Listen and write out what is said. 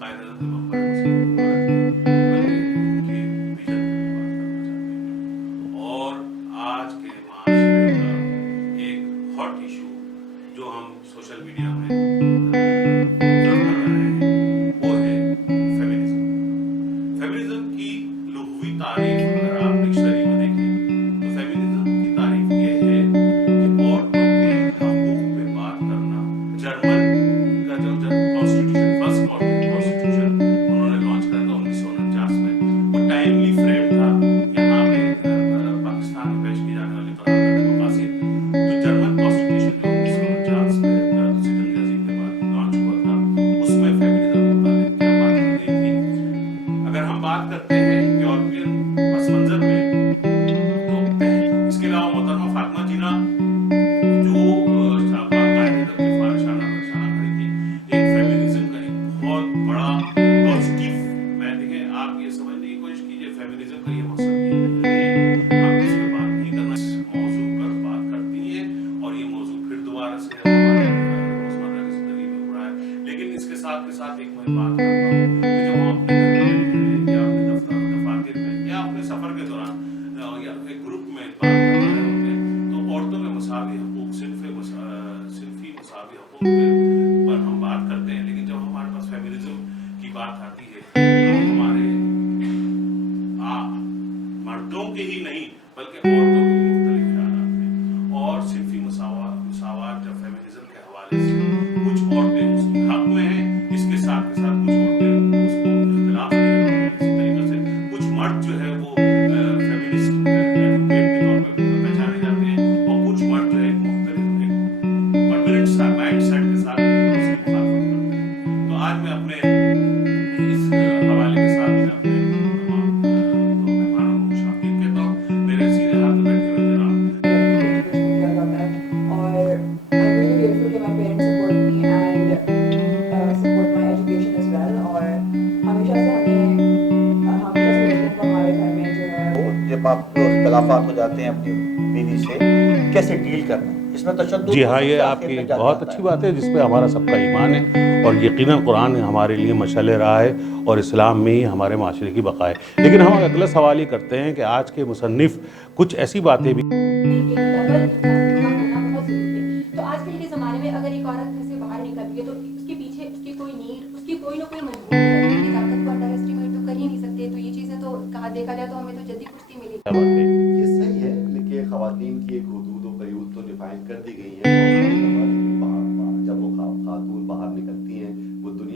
कायदा नवंबर मुस्लिम की विजन पे बात करना चाहते हैं। और आज के माशरे का एक हॉट इशू जो हम सोशल मीडिया में ऑब्जर्व कर रहे हैं वो है फेमिनिज्म। फेमिनिज्म की लुग़वी तारीफ अगर आप डिक्शनरी में देखें तो फेमिनिज्म की तारीफ ये है कि औरतों के हकूक पे बात करना। जर्मन का जो कॉन्स्टिट्यूशन फर्स्ट कॉन्स्टिट्यूशन उन्होंने लॉन्च करा था 1949 में, वो टाइमली फ्रेम था यहाँ पे पाकिस्तान में पेश की जाने वाली करार मकासिद। तो जर्मन कॉन्स्टिट्यूशन जो 1949 में दूसरी जंग अज़ीम के बाद लॉन्च हुआ था उसमें फेमिनिज्म के बारे में क्या बात की गई थी। अगर हम बात करते हैं यूरोपियन पस मंजर में तो इसके अलावा मोहतरमा फातिमा जीना जो कायदे के शाना खड़ी थी, एक फेमिनिज्म का एक बहुत बड़ा पॉजिटिव, मैं देखें आप ये समझने की कोशिश कीजिए फेमिनिज्म का ये मकसद ये नहीं है हम इस पे बात नहीं करना, इस मौजू पर बात करती है और ये मौजू फिर दोबारा से हमारे रोजमर्रा की जिंदगी में उभरा है। लेकिन इसके साथ एक मैं बात करता हूँ कि जब हम अपने घर में बैठे या अपने दफातर में या अपने सफर के दौरान या एक ग्रुप में बात कर रहे होते हैं तो औरतों के मसावी हकूक सिंफी मसावी हकूक पर हम बात करते हैं। लेकिन जब हमारे पास फेमिनिज्म की बात आती है तो हमारे मर्दों के ही नहीं बल्कि औरतों के भी मुख्तलिफ ख्यालात हैं। और सिंफी मसावात जब फेमिनिज्म के हवाले से कुछ औरतें उसके हक में हैं, इसके साथ कुछ औरतें उसको इख्तिलाफ भी रखती हैं। इसी तरीके से कुछ मर्द जो है वो फेमिनिस्ट एडवोकेट के तौर पर पहचाने जाते हैं और कुछ मर्द जो है मुख्तलिफ परमानेंट माइंड सेट के साथ उसकी मुखालफत करते हैं। तो आज मैं अपने इस हवाले के साथ मैं अपने तमाम दो मेहमानों को शामिल कहता हूँ। मेरे सीधे हाथ में बैठे हुए जनाब किया जाता है और I'm really grateful कि my parents support me and support my education as well। और हमेशा से लड़कियों को हमारे घर में जो है जब आप इख्तिलाफात हो जाते हैं अपनी बीवी से कैसे डील करना है, इसमें तशद्दुद जी हाँ, ये आपकी बहुत अच्छी बात है जिस पे हमारा सबका ईमान है और यकीनन कुरान हमारे लिए मशअल रहा है और इस्लाम में ही हमारे माशरे की बका है। लेकिन हम अगला सवाल ये करते हैं कि आज के मुसन्निफ कुछ ऐसी बातें भी तो आजकल के ज़माने में अगर एक औरत घर से बाहर निकलती है तो उसके पीछे उसकी कोई नीड, उसकी कोई ना कोई मजबूरी है, उसकी ताकत को अंडर एस्टिमेट तो कर ही नहीं सकते। तो ये चीज़ें तो कहा देखा जाए तो हमें तो जल्दी कुश्ती मिलेगी। ये सही है, लेकिन ख़वातीन की एक हुदूद और क़यूद तो डिफाइन कर दी गई है। जब वो खातून बाहर निकलती हैं